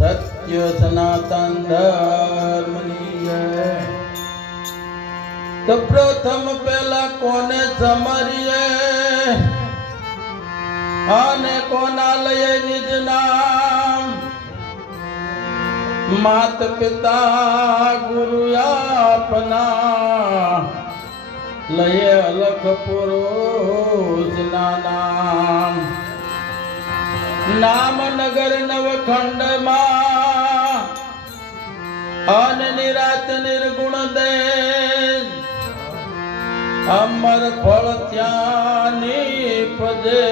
સત્ય સનાતન ધર્મની જય તો પ્રથમ પેલા કોને સમરીએ? અને કોના લઈએ નિજ નામ? માત પિતા ગુરુ આપના. લઈએ અલખ પુરુષ નામ. નામ નગર નવખંડમાં અન નિરાત નિર્ગુણ દે અમર ફળ ત્યાં પદે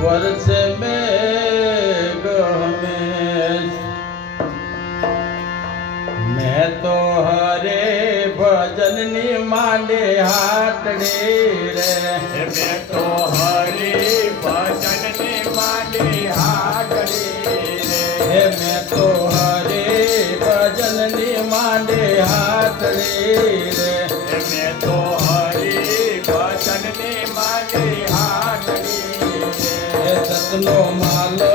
વર્ષે મેઘ હમેશ. મેં તો હરે ભજનની માંડે હાટડી રે. મેં તો હરી ભજનની માંડે માંડી રે. હે મેં તો હરે ભજનની માંડે હાટડી રે. મેં તો હરી ભજનની માંડે માંડી રે. સતનો માલ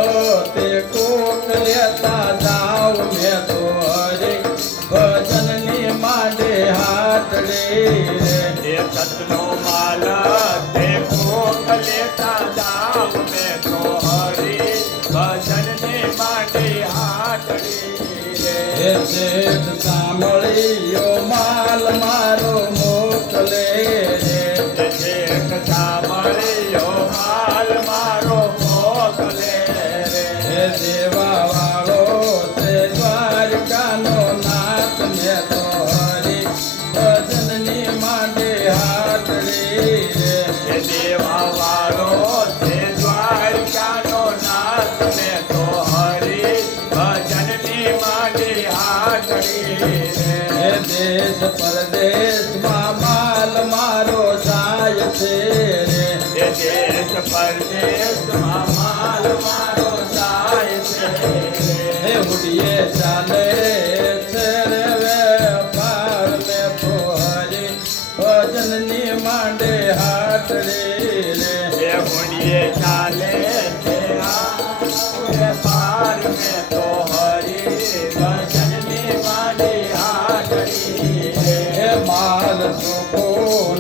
સાંભળ્યો માલ મારો મોકલે જેઠ સાંભળ્યો માલ મારો મોકલે રે દેવા દેશ પરદેશમાં માલ મારો જાય છે રે. દેશ પરદેશમાં માલ મારો જાય છે હે હુડીએ ચાલે છે રે વેપાર ભજનની માંડે રે. ચાલે Oh,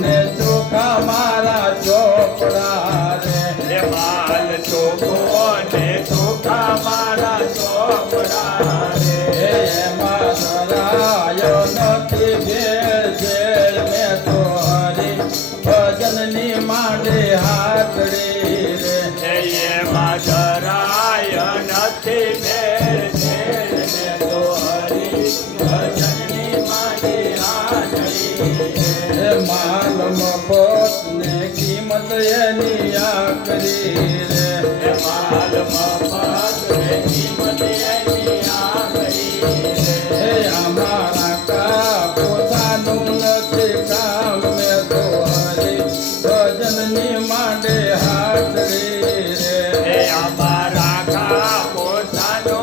કિંમત એની આકરી રે માલ મફત કિંમત એની આખરી રે અમારા કા નથી કામ મેં તો હરી ભજનની માંડે હાથડી રે અમારા કા પોતાનો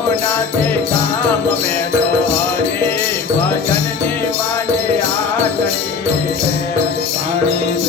કામ મેં તો ભજનની માંડી હાજરી રે પાણી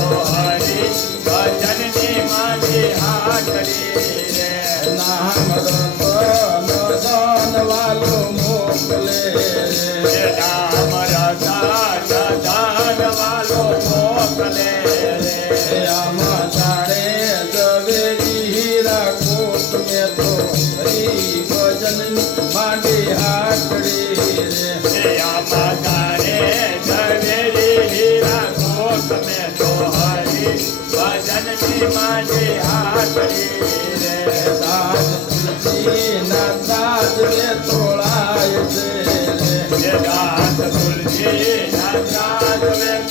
તોળાય છે રે એ દાસ તુલસી ના દાસ